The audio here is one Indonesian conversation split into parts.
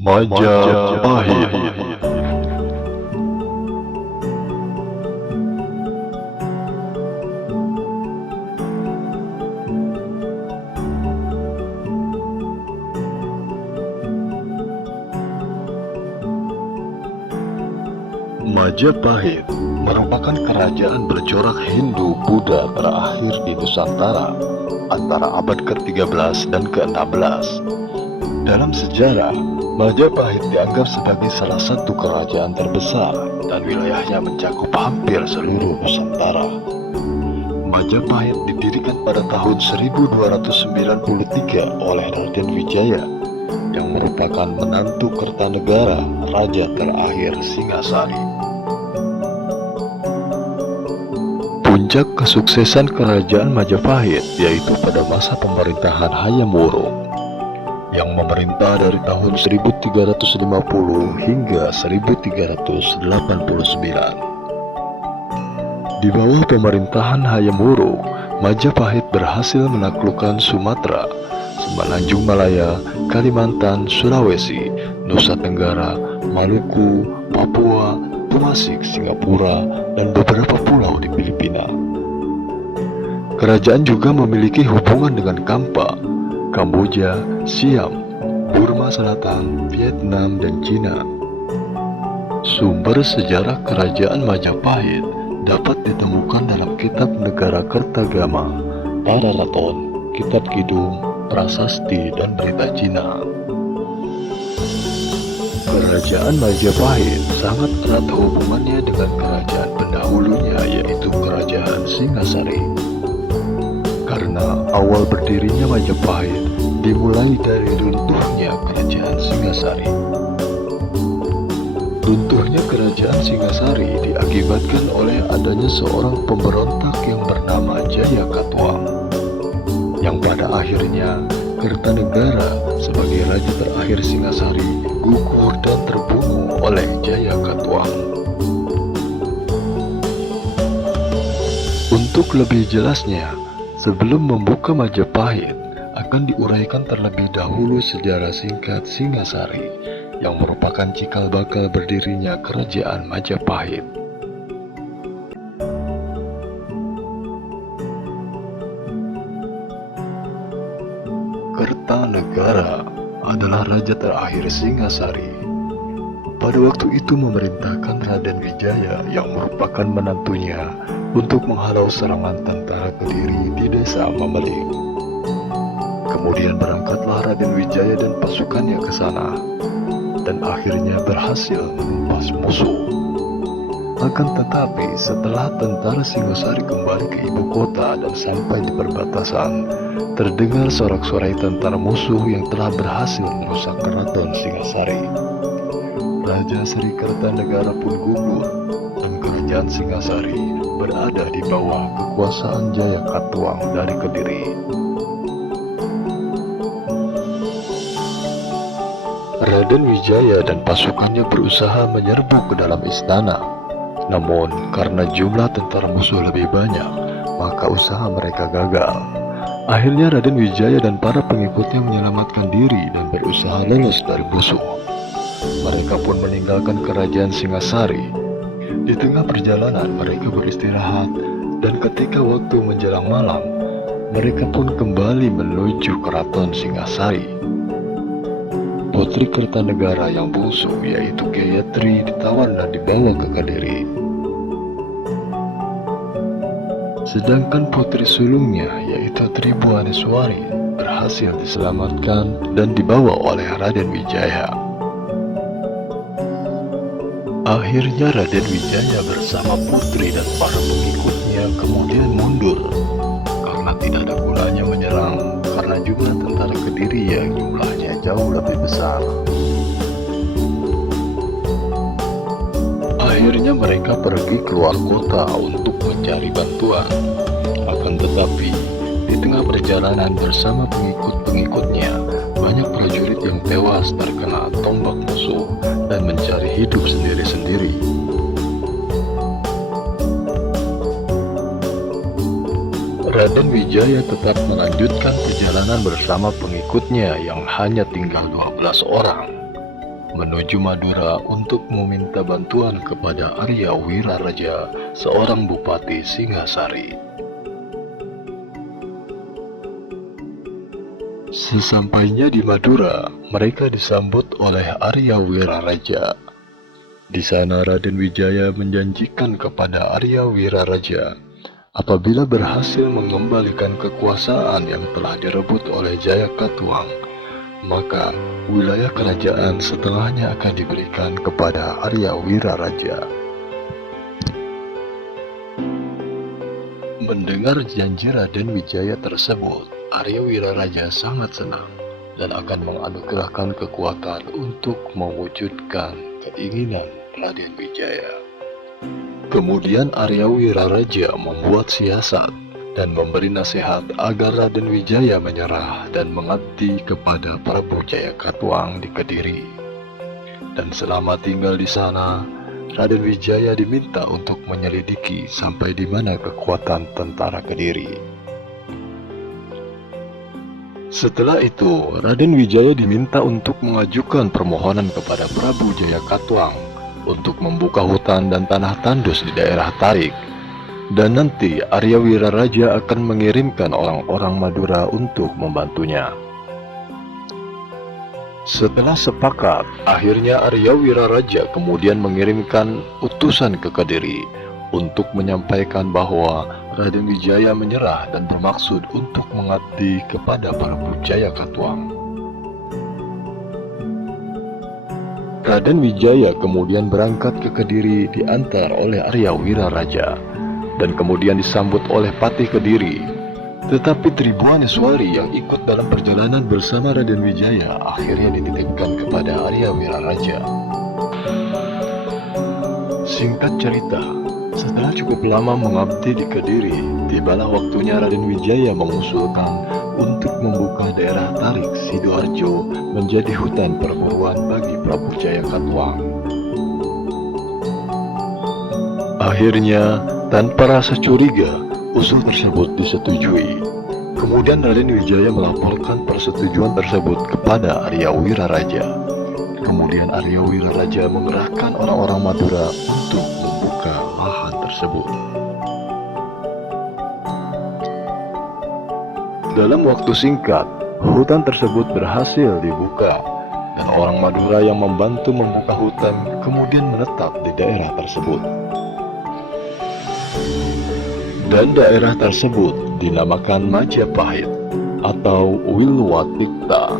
Majapahit. Majapahit merupakan kerajaan bercorak Hindu-Buddha terakhir di Nusantara antara abad ke-13 dan ke-16. Dalam sejarah, Majapahit dianggap sebagai salah satu kerajaan terbesar dan wilayahnya mencakup hampir seluruh Nusantara. Majapahit didirikan pada tahun 1293 oleh Raden Wijaya yang merupakan menantu Kertanegara, raja terakhir Singasari. Puncak kesuksesan kerajaan Majapahit yaitu pada masa pemerintahan Hayam Wuruk yang memerintah dari tahun 1350 hingga 1389. Di bawah pemerintahan Hayam Wuruk, Majapahit berhasil menaklukkan Sumatera, Semenanjung Malaya, Kalimantan, Sulawesi, Nusa Tenggara, Maluku, Papua, Tumasik, Singapura, dan beberapa pulau di Filipina. Kerajaan juga memiliki hubungan dengan Kampa, Kamboja, Siam, Burma Selatan, Vietnam, dan Cina. Sumber sejarah kerajaan Majapahit dapat ditemukan dalam Kitab Negara Kertagama, Pararaton, Kitab Kidung, Prasasti, dan Berita Cina. Kerajaan Majapahit sangat erat hubungannya dengan kerajaan pendahulunya yaitu Kerajaan Singasari. Karena awal berdirinya Majapahit dimulai dari runtuhnya Kerajaan Singasari. Runtuhnya Kerajaan Singasari diakibatkan oleh adanya seorang pemberontak yang bernama Jayakatwang, yang pada akhirnya Kertanegara sebagai raja terakhir Singasari gugur dan terbunuh oleh Jayakatwang. Untuk lebih jelasnya, sebelum membuka Majapahit, akan diuraikan terlebih dahulu sejarah singkat Singasari yang merupakan cikal bakal berdirinya Kerajaan Majapahit. Kertanegara adalah raja terakhir Singasari. Pada waktu itu memerintahkan Raden Wijaya yang merupakan menantunya untuk menghalau serangan tentara Kediri di desa Mameling. Kemudian berangkatlah Raden Wijaya dan pasukannya ke sana, dan akhirnya berhasil menumpas musuh. Akan tetapi setelah tentara Singasari kembali ke ibu kota dan sampai di perbatasan, terdengar sorak-sorai tentara musuh yang telah berhasil merusak keraton Singasari. Raja Sri Kertanegara pun gugur dan kerajaan Singasari berada di bawah kekuasaan Jayakatwang dari Kediri. Raden Wijaya dan pasukannya berusaha menyerbu ke dalam istana. Namun, karena jumlah tentara musuh lebih banyak, maka usaha mereka gagal. Akhirnya Raden Wijaya dan para pengikutnya menyelamatkan diri dan berusaha lolos dari musuh. Mereka pun meninggalkan kerajaan Singasari. Di tengah perjalanan mereka beristirahat, dan ketika waktu menjelang malam, mereka pun kembali menuju keraton Singasari. Putri Kertanegara yang bungsu yaitu Gayatri ditawan dan dibawa ke Kediri. Sedangkan putri sulungnya yaitu Tribuaneswari berhasil diselamatkan dan dibawa oleh Raden Wijaya. Akhirnya Raden Wijaya bersama putri dan para pengikutnya kemudian mundur karena tidak ada gunanya menyerang karena jumlah tentara Kediri yang jumlahnya jauh lebih besar. Akhirnya mereka pergi keluar kota untuk mencari bantuan. Akan tetapi, di tengah perjalanan bersama pengikut-pengikutnya, banyak prajurit yang tewas terkena tombak musuh dan mencari hidup sendiri-sendiri. Raden Wijaya tetap melanjutkan perjalanan bersama pengikutnya yang hanya tinggal 12 orang. menuju Madura untuk meminta bantuan kepada Arya Wiraraja, seorang bupati Singhasari. Sesampainya di Madura, mereka disambut oleh Arya Wiraraja. Di sana Raden Wijaya menjanjikan kepada Arya Wiraraja, apabila berhasil mengembalikan kekuasaan yang telah direbut oleh Jayakatwang, maka wilayah kerajaan setelahnya akan diberikan kepada Arya Wiraraja. Mendengar janji Raden Wijaya tersebut, Arya Wiraraja sangat senang dan akan menganugerahkan kekuatan untuk mewujudkan keinginan Raden Wijaya. Kemudian Arya Wiraraja membuat siasat dan memberi nasihat agar Raden Wijaya menyerah dan mengabdi kepada Prabu Jayakatwang di Kediri. Dan selama tinggal di sana, Raden Wijaya diminta untuk menyelidiki sampai di mana kekuatan tentara Kediri. Setelah itu, Raden Wijaya diminta untuk mengajukan permohonan kepada Prabu Jayakatwang untuk membuka hutan dan tanah tandus di daerah Tarik. Dan nanti Arya Wiraraja akan mengirimkan orang-orang Madura untuk membantunya. Setelah sepakat, akhirnya Arya Wiraraja kemudian mengirimkan utusan ke Kediri untuk menyampaikan bahwa Raden Wijaya menyerah dan bermaksud untuk mengabdi kepada Prabu Jayakatwang. Raden Wijaya kemudian berangkat ke Kediri diantar oleh Arya Wiraraja dan kemudian disambut oleh Patih Kediri. Tetapi Tribuaneswari yang ikut dalam perjalanan bersama Raden Wijaya akhirnya dititipkan kepada Arya Wiraraja. Singkat cerita, setelah cukup lama mengabdi di Kediri, tibalah waktunya Raden Wijaya mengusulkan untuk membuka daerah Tarik Sidoarjo menjadi hutan perburuan bagi Prabu Jayakatwang. Akhirnya, tanpa rasa curiga, usul tersebut disetujui. Kemudian Raden Wijaya melaporkan persetujuan tersebut kepada Arya Wiraraja. Kemudian Arya Wiraraja mengerahkan orang-orang Madura untuk membuka lahan tersebut. Dalam waktu singkat, hutan tersebut berhasil dibuka dan orang Madura yang membantu membuka hutan kemudian menetap di daerah tersebut. Dan daerah tersebut dinamakan Majapahit atau Wilwatikta.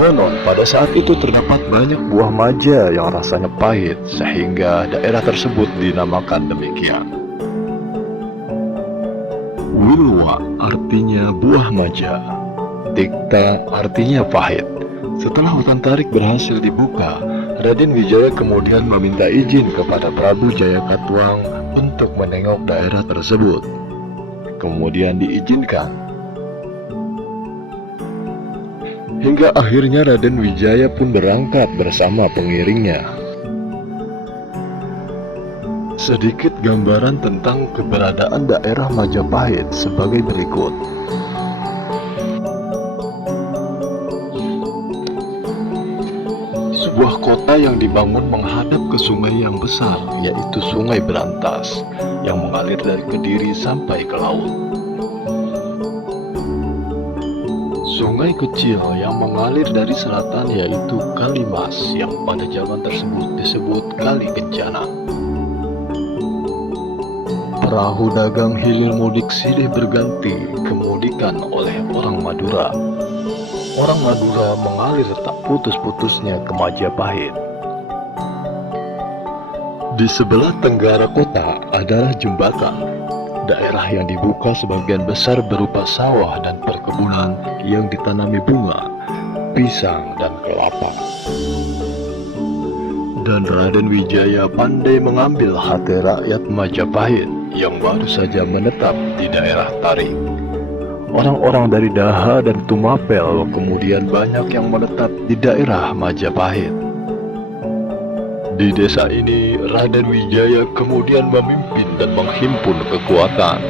Konon pada saat itu terdapat banyak buah maja yang rasanya pahit sehingga daerah tersebut dinamakan demikian. Wilwa artinya buah maja, Tikta artinya pahit. Setelah hutan Tarik berhasil dibuka, Raden Wijaya kemudian meminta izin kepada Prabu Jayakatwang untuk menengok daerah tersebut. Kemudian diizinkan. Hingga akhirnya Raden Wijaya pun berangkat bersama pengiringnya. Sedikit gambaran tentang keberadaan daerah Majapahit sebagai berikut. Sebuah kota yang dibangun menghadap ke sungai yang besar, yaitu Sungai Berantas, yang mengalir dari Kediri sampai ke laut. Sungai kecil yang mengalir dari selatan yaitu Kalimas, yang pada zaman tersebut disebut Kali Kencana. Perahu dagang hilir mudik silih berganti kemudikan oleh orang Madura. Orang Madura mengalir tak putus-putusnya ke Majapahit. Di sebelah tenggara kota adalah jembatan. Daerah yang dibuka sebagian besar berupa sawah dan perkebunan yang ditanami bunga, pisang, dan kelapa. Dan Raden Wijaya pandai mengambil hati rakyat Majapahit yang baru saja menetap di daerah Tarik. Orang-orang dari Daha dan Tumapel kemudian banyak yang menetap di daerah Majapahit. Di desa ini, Raden Wijaya kemudian memimpin dan menghimpun kekuatan,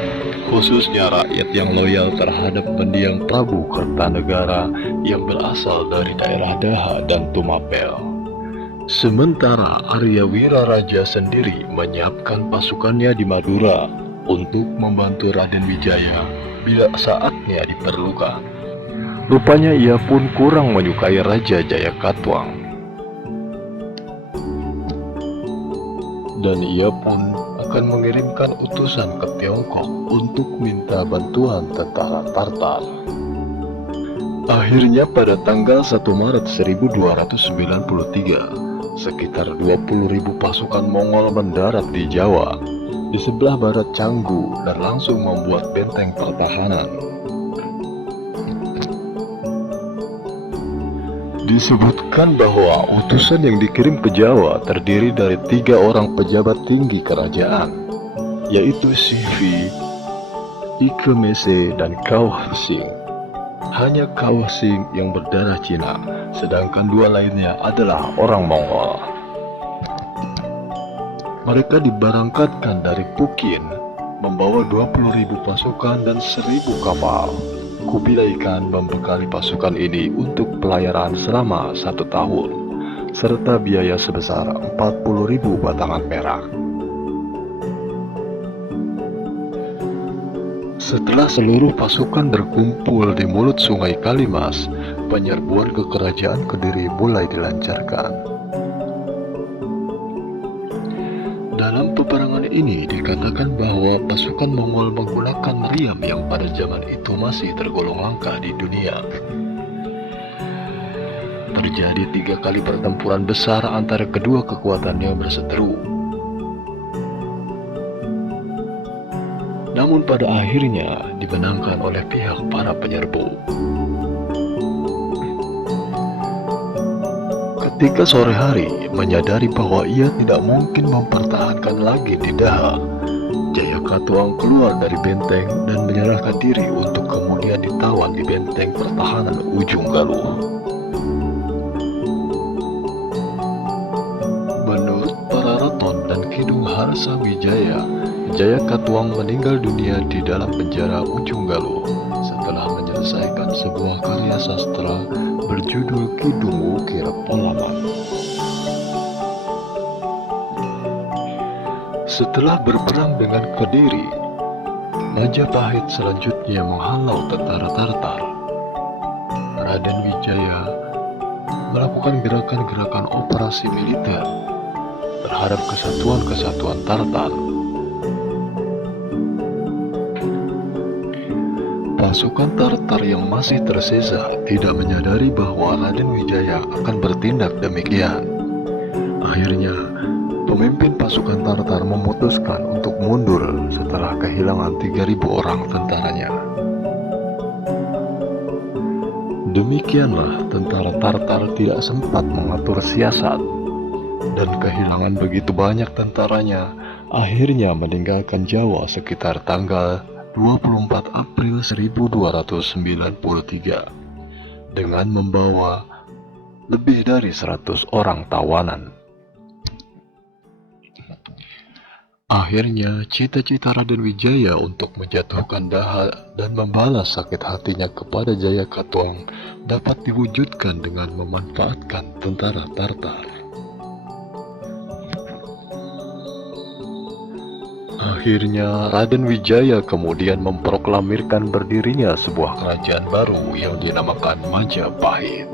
khususnya rakyat yang loyal terhadap mendiang Prabu Kertanegara yang berasal dari daerah Daha dan Tumapel. Sementara Arya Wiraraja sendiri menyiapkan pasukannya di Madura untuk membantu Raden Wijaya bila saatnya diperlukan. Rupanya ia pun kurang menyukai Raja Jayakatwang, dan ia pun akan mengirimkan utusan ke Tiongkok untuk minta bantuan tentara Tartar. Akhirnya pada tanggal 1 Maret 1293, sekitar 20.000 pasukan Mongol mendarat di Jawa, di sebelah barat Canggu, dan langsung membuat benteng pertahanan. Disebutkan bahwa utusan yang dikirim ke Jawa terdiri dari 3 orang pejabat tinggi kerajaan, yaitu Sivi, Ike Mese, dan Kauh Sing. Hanya Kauh Sing yang berdarah Cina, sedangkan 2 lainnya adalah orang Mongol. Mereka diberangkatkan dari Pukin, membawa 20.000 pasukan dan 1.000 kapal. Kubilai Khan membekali pasukan ini untuk pelayaran selama 1 tahun, serta biaya sebesar 40.000 batangan perak. Setelah seluruh pasukan berkumpul di mulut Sungai Kalimas, penyerbuan ke kerajaan Kediri mulai dilancarkan. Dalam peperangan ini dikatakan bahwa pasukan Mongol menggunakan meriam yang pada zaman itu masih tergolong langka di dunia. Terjadi 3 kali pertempuran besar antara kedua kekuatan yang berseteru. Namun pada akhirnya dimenangkan oleh pihak para penyerbu. Ketika sore hari menyadari bahwa ia tidak mungkin mempertahankan lagi di Daha, Jayakatwang keluar dari benteng dan menyerahkan diri untuk kemudian ditawan di benteng pertahanan ujung Galuh. Menurut para Raton dan Kidung Harsa Wijaya, Jayakatwang meninggal dunia di dalam penjara ujung Galuh setelah menyelesaikan sebuah karya sastra berjudul Kidung Wukir Polaman. Setelah berperang dengan Kediri, Majapahit selanjutnya menghalau tentara Tartar. Raden Wijaya melakukan gerakan-gerakan operasi militer terhadap kesatuan-kesatuan Tartar. Pasukan Tartar yang masih tersisa tidak menyadari bahwa Raden Wijaya akan bertindak demikian. Akhirnya, pemimpin pasukan Tartar memutuskan untuk mundur setelah kehilangan 3.000 orang tentaranya. Demikianlah tentara Tartar tidak sempat mengatur siasat, dan kehilangan begitu banyak tentaranya, akhirnya meninggalkan Jawa sekitar tanggal 24 April 1293 dengan membawa lebih dari 100 orang tawanan. Akhirnya cita-cita Raden Wijaya untuk menjatuhkan Daha dan membalas sakit hatinya kepada Jayakatwang dapat diwujudkan dengan memanfaatkan tentara Tartar. Akhirnya Raden Wijaya kemudian memproklamirkan berdirinya sebuah kerajaan baru yang dinamakan Majapahit.